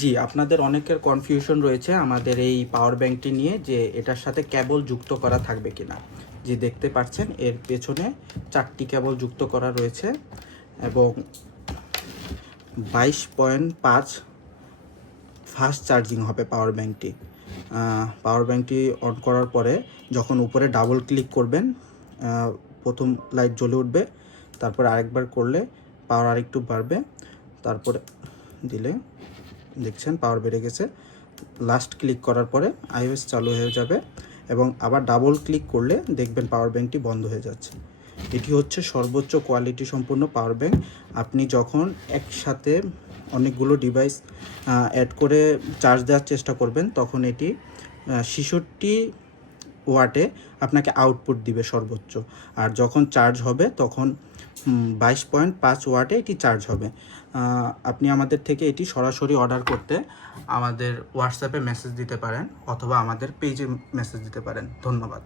জি, আপনাদের অনেকের কনফিউশন রয়েছে আমাদের এই পাওয়ার ব্যাংকটি নিয়ে যে এটার সাথে কেবল যুক্ত করা থাকবে কিনা। যে দেখতে পাচ্ছেন এর পেছনে 4টি কেবল যুক্ত করা রয়েছে এবং 22.5 ফাস্ট চার্জিং হবে পাওয়ার ব্যাংকটি। পাওয়ার ব্যাংকটি অন করার পরে যখন উপরে ডাবল ক্লিক করবেন, প্রথম লাইট জ্বলে উঠবে, তারপরে আরেকবার করলে পাওয়ার আরেকটু বাড়বে, তারপরে দিলে দেখছেন পাওয়ার বেড়ে গেছে। লাস্ট ক্লিক করার পরে iOS চালু হয়ে যাবে এবং আবার ডাবল ক্লিক করলে দেখবেন পাওয়ার ব্যাংকটি বন্ধ হয়ে যাচ্ছে। এটি হচ্ছে সর্বোচ্চ কোয়ালিটি সম্পূর্ণ পাওয়ার ব্যাংক। আপনি যখন একসাথে অনেকগুলো ডিভাইস অ্যাড করে চার্জ দেওয়ার চেষ্টা করবেন তখন এটি 66 ওয়াটে আপনাকে আউটপুট দিবে সর্বোচ্চ। আর যখন চার্জ হবে তখন 22.5 ওয়াটে এটি চার্জ হবে। আপনি আমাদের থেকে এটি সরাসরি অর্ডার করতে আমাদের হোয়াটসঅ্যাপে মেসেজ দিতে পারেন অথবা আমাদের পেজে মেসেজ দিতে পারেন। ধন্যবাদ।